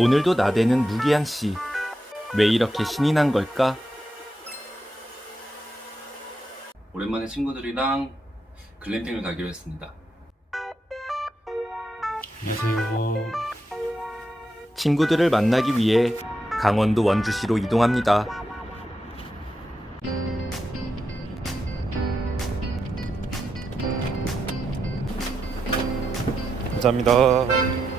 오늘도 나대는 무기양 씨. 왜 이렇게 신이 난 걸까? 오랜만에 친구들이랑 글램핑을 가기로 했습니다. 안녕하세요. 친구들을 만나기 위해 강원도 원주시로 이동합니다. 감사합니다.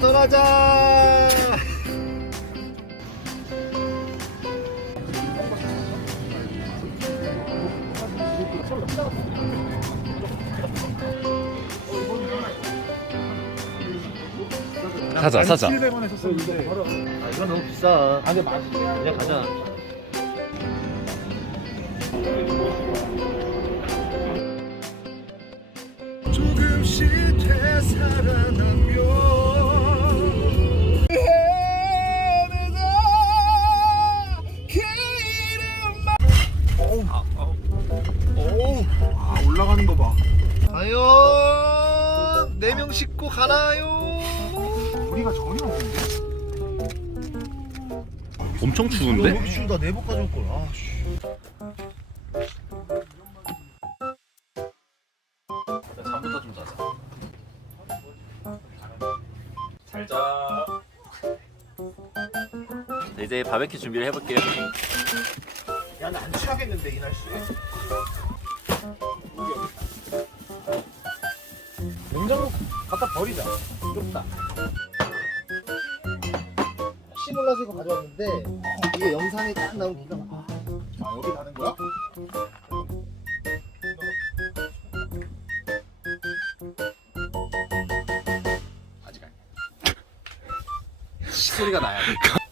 떠나자. 사자, 사자. 700원에 샀었는데. 아 이건 너무 비싸. 아 근데 맛있 그냥 가자. 조금씩 되살아나 거봐 과연 4명 싣고 가나요 우리가 전혀 없는데 엄청 추운데? 여기 추우다 내복 가져올 걸 아 씨 잠부터 좀 자자. 잘 자. 네, 이제 바베큐 준비를 해볼게요. 야 나 안 취하겠는데 이 날씨에 냉장고 갖다 버리자 좁다 혹시 몰라서 이거 가져왔는데 이게 영상에 딱 나온 기가 막혀 아 여기 다는 거야? 아직 아니야. 소리가 나야 돼.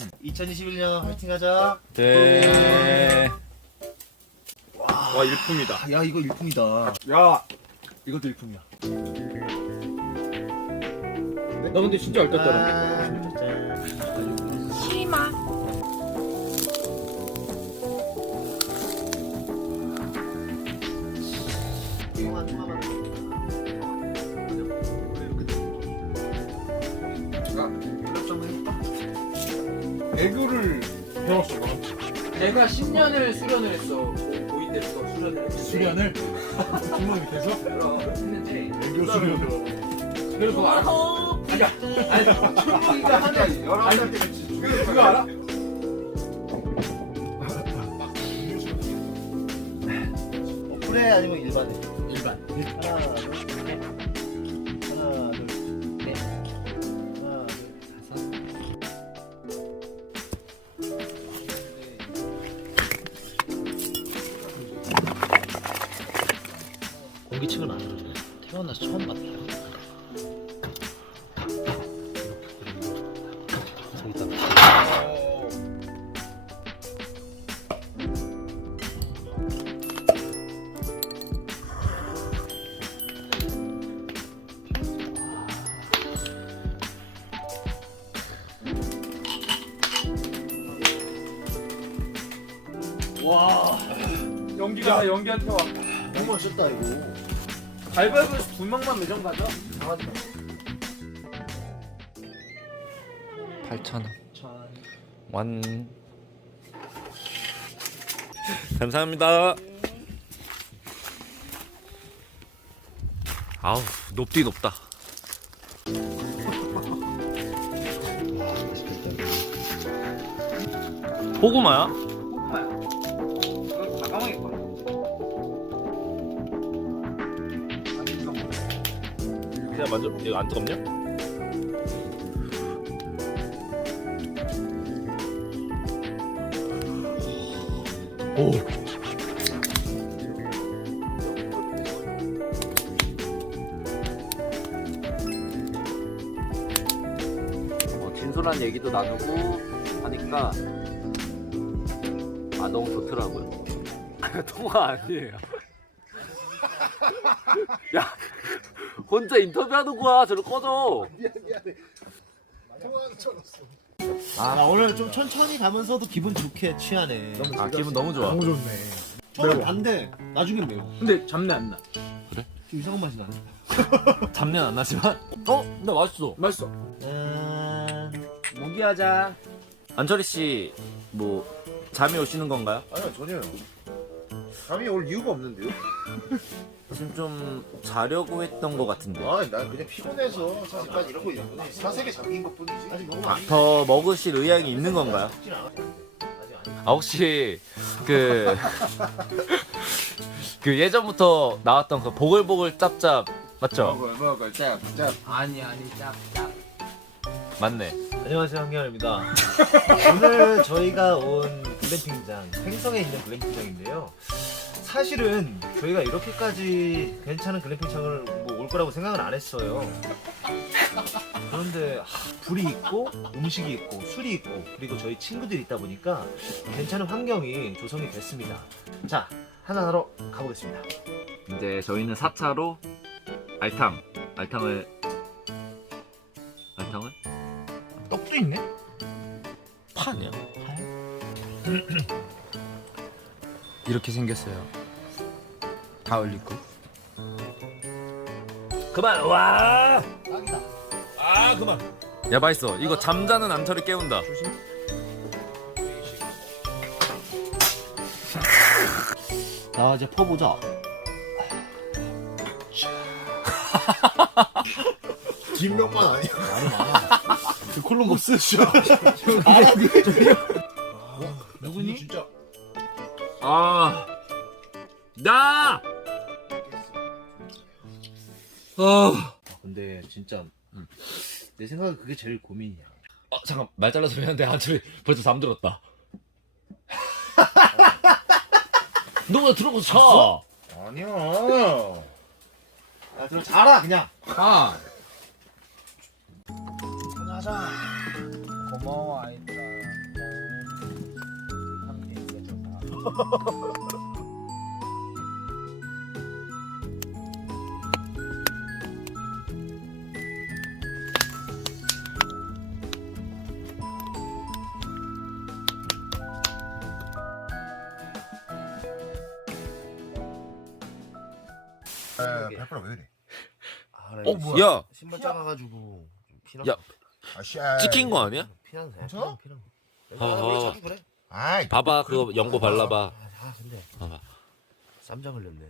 응 2021년 화이팅 하자. 네. 와 일품이다. 야 이거 일품이다. 야, 이것도 일품이야. 나 근데 진짜 얼떨떨한 내가 10년을 수련을 했어. 고2 때부터 수련을 했는데. 수련을 부모 밑에서 그럼 했는데. 애교 수련을. 그래서 알아? 아니야. 아니, 초록이가 하는. 열아홉 살 때겠지. 그거 알아? 어플에 아니면 일반에? 일반. 하나 둘 공기층은 안 들어요 태어나서 처음 봤네요. 저기다 와 연기가 연기한테 와. 너무 멋있다 이거 가위바위보에서 두 명만 매점 가자. 강아지 8,000원. 완. 감사합니다. 아우, 높디 높다. 고구마야? 호구마야. 그냥 만져. 이거 안 뜨겁냐? 오. 뭐 진솔한 얘기도 나누고 하니까 아 너무 좋더라고요. 통화 아니에요. 야 혼자 인터뷰하는 거야. 저를 꺼져. 미안 미안해. 통화하는 줄 알았어. 아, 나 오늘 좀 천천히 가면서도 기분 좋게 취하네. 아 기분 너무 좋아. 너무 좋네. 처음엔 단데 나중엔 매워. 근데 잡내 안 나. 좀 이상한 맛이 나네. 잡내는 안 나지만 어? 근데 맛있어. 맛있어. 음... 무기하자. 안철이 씨뭐 잠이 오시는 건가요? 아니요 전혀요. 잠이 올 이유가 없는데요? 지금 좀 자려고 했던 것 같은데. 아, 난 그냥 피곤해서 사실까지 이러고 있는데 사색에 잠긴 것 뿐이지. 아직 너무 안 더 먹으실 의향이 있는 건가요? 죽진 않아. 아 혹시 그. 그 예전부터 나왔던 그 보글보글 짭짭 맞죠? 먹을 먹을 짭짭. 아니 아니 짭짭. 맞네. 안녕하세요 한결입니다. 오늘 저희가 온 글램핑장 횡성에 있는 글램핑장인데요. 사실은 저희가 이렇게까지 괜찮은 글램핑장을 뭐 올 거라고 생각은 안 했어요. 그런데 하, 불이 있고 음식이 있고 술이 있고 그리고 저희 친구들이 있다 보니까 괜찮은 환경이 조성이 됐습니다. 자 하나하나 가보겠습니다. 이제 저희는 4차로 알탕 알탕을 알탕을 떡도 있네. 파냐? 이렇게 생겼어요. 다 올리고. 그만 와. 아 그만. 야 맛있어. 이거 잠자는 안철이 깨운다. 자 이제 퍼보자. 김명만 아니야. 그 콜럼버스 쇼. 알아 니 누구니? 아. 나. 아. 근데 진짜 내 생각에 그게 제일 고민이야. 어, 잠깐 말 잘라서 미안한데 안철이 벌써 잠들었다. 너왜 들어가서 자? 아니야. 야, 들어 자라 그냥. 아. 하자. 고마워 아이들 아, 발가락 왜 이래? 아, 나어 이거 뭐야? 야 신발 작아가지고 좀 피나. 야, 아, 씨. 아, 찍힌 거 아니야? 피나는 새. 괜찮아? 피나. 아, 아, 아. 자주 그래. 아이, 봐봐 뭐 그거 연고 발라봐. 아, 아 근데 봐봐. 쌈장 흘렸네.